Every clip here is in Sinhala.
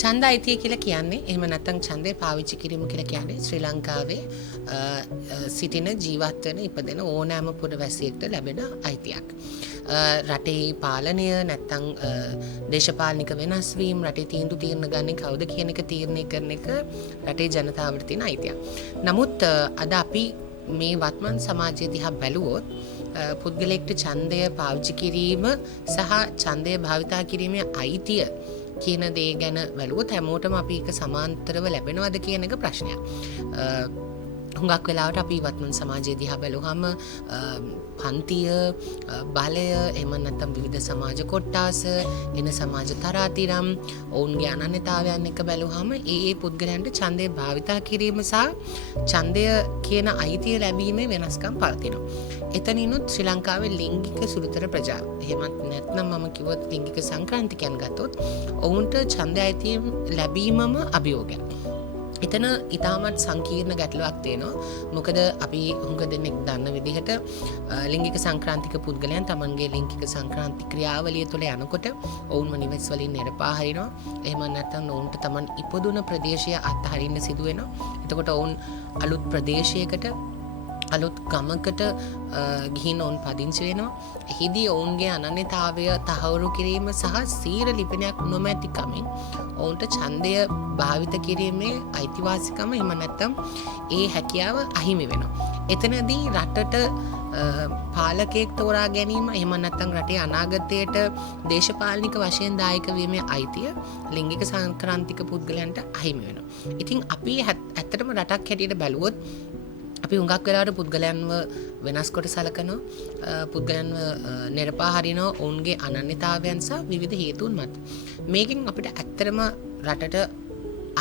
ඡන්ද අයිතිය කියලා කියන්නේ එහෙම නැත්නම් ඡන්දය පාවිච්චි කිරීම කියලා කියන්නේ ශ්‍රී ලංකාවේ සිටින ජීවත් වෙන ඉපදෙන ඕනෑම පුරවැසියෙක්ට ලැබෙන අයිතියක්. රටේ පාලනය නැත්නම් දේශපාලනික වෙනස් වීම රටේ තීන්දුව తీරන ගන්නේ කවුද කියන එක තීරණය කරන එක රටේ ජනතාවට තියෙන අයිතියක්. නමුත් අද අපි මේ වත්මන් සමාජය දිහා බැලුවොත් පුද්ගලයෙක්ට ඡන්දය පාවිච්චි කිරීම සහ ඡන්දය භාවිතා කිරීමේ අයිතිය කියන දේ ගැන බැලුවොත් හැමෝටම අපි එක සමාන්තරව ලැබෙනවද කියන එක ප්‍රශ්නයක්. හුඟක් වෙලාවට අපි වත්මන් සමාජය දිහා බැලුවහම පන්තිය බලය එහෙම නැත්නම් විවිධ සමාජ කොට්ටාස එන සමාජ තරාතිරම් ඔවුන්ගේ අනන්‍යතාවයන් එක බැලුවහම ඒ පුද්ගලයන්ට ඡන්දය භාවිතා කිරීම සහ ඡන්දය කියන අයිතිය ලැබීමේ වෙනස්කම් පවතිනවා. එතනිනුත් ශ්‍රී ලංකාවේ ලිංගික සුළුතර ප්‍රජාව එහෙමත් නැත්නම් මම කිව්වොත් ලිංගික සංක්‍රාන්තිකයන් ගත්තොත් ඔවුන්ට ඡන්දය අයිතිය ලැබීමම අභියෝගයක්. එතන ඉතාමත් සංකීර්ණ ගැටලුවක් තියෙනවා. මොකද අපි හුඟ දෙනෙක් දන්න විදිහට ලිංගික සංක්‍රාන්තික පුද්ගලයන් තමන්ගේ ලිංගික සංක්‍රාන්ති ක්‍රියාවලිය තුළ යනකොට ඔවුන්ව නිවෙස් වලින් නිරපා හරිනවා. එහෙම නැත්නම් ඔවුන්ට තමන් ඉපදුන ප්‍රදේශය අත්හරින්න සිදු වෙනවා. එතකොට ඔවුන් අලුත් ප්‍රදේශයකට අලුත් ගමකට ගිහින් ඔවුන් පදිංචි වෙනවා. එහිදී ඔවුන්ගේ අනන්‍යතාවය තහවුරු කිරීම සහ සීර ලිපිනයක් නොමැති කමින් ඔවුන්ට ඡන්දය භාවිත කිරීමේ අයිතිවාසිකම එහෙම නැත්නම් ඒ හැකියාව අහිමි වෙනවා. එතනදී රටට පාලකයෙක් තෝරා ගැනීම එහෙම නැත්නම් රටේ අනාගතයට දේශපාලනික වශයෙන් දායක වීමේ අයිතිය ලිංගික සංක්‍රාන්තික පුද්ගලයන්ට අහිමි වෙනවා. ඉතින් අපි ඇත්තටම රටක් හැටියට බැලුවොත් අපි හුඟක් වෙලාවට පුද්ගලයන්ව වෙනස් කොට සලකනවා. පුද්ගලයන්ව නිරපා හරිනවා ඔවුන්ගේ අනන්‍යතාවයන් සහ විවිධ හේතුන් මත. මේකෙන් අපිට ඇත්තටම රටට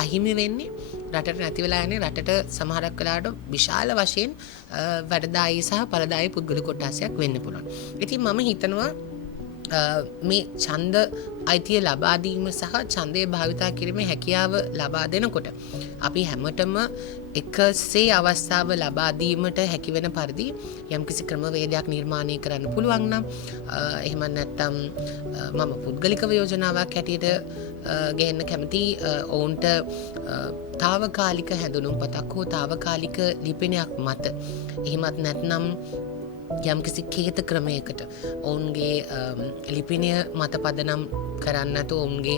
අහිමි වෙන්නේ රටට නැති වෙලා යන්නේ රටට සමහරක් වෙලාවට විශාල වශයෙන් වැඩදායී සහ ඵලදායී පුද්ගල කොටසක් වෙන්න පුළුවන්. ඉතින් මම හිතනවා මේ ඡන්ද අයිතිය ලබා දීම සහ ඡන්දය භාවිතා කිරීමේ හැකියාව ලබා දෙනකොට අපි හැමතෙම එකසේ අවස්ථාව ලබා දීමට හැකි වෙන පරිදි යම්කිසි ක්‍රමවේදයක් නිර්මාණය කරන්න පුළුවන් නම් එහෙම නැත්නම් මම පුද්ගලිකව යෝජනාවක් හැටියට ගේන්න කැමති ඔවුන්ට తాවකාලික හැඳුනුම්පතක් හෝ తాවකාලික ලිපිනයක් මත එහෙමත් නැත්නම් යම්කිසි කේත ක්‍රමයකට ඔවුන්ගේ ලිපිනය මත පදනම් කරන්න නැතුව ඔවුන්ගේ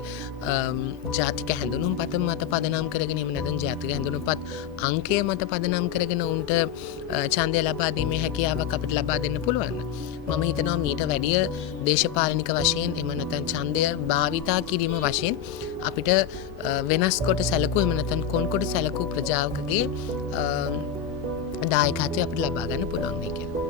ජාතික හැඳුනුම්පත මත පදනම් කරගෙන එහෙම නැත්නම් ජාතික හැඳුනුම්පත් අංකය මත පදනම් කරගෙන උන්ට ඡන්දය ලබා දීමේ හැකියාවක් අපිට ලබා දෙන්න පුළුවන්. මම හිතනවා මීට වැඩිය දේශපාලනික වශයෙන් එහෙම නැත්නම් ඡන්දය භාවිතා කිරීම වශයෙන් අපිට වෙනස් කොට සැලකුව එහෙම නැත්නම් කොන්කොට සැලකුව ප්‍රජාවකගේ දායකත්වය අපිට ලබා ගන්න පුළුවන් වෙයි කියලා.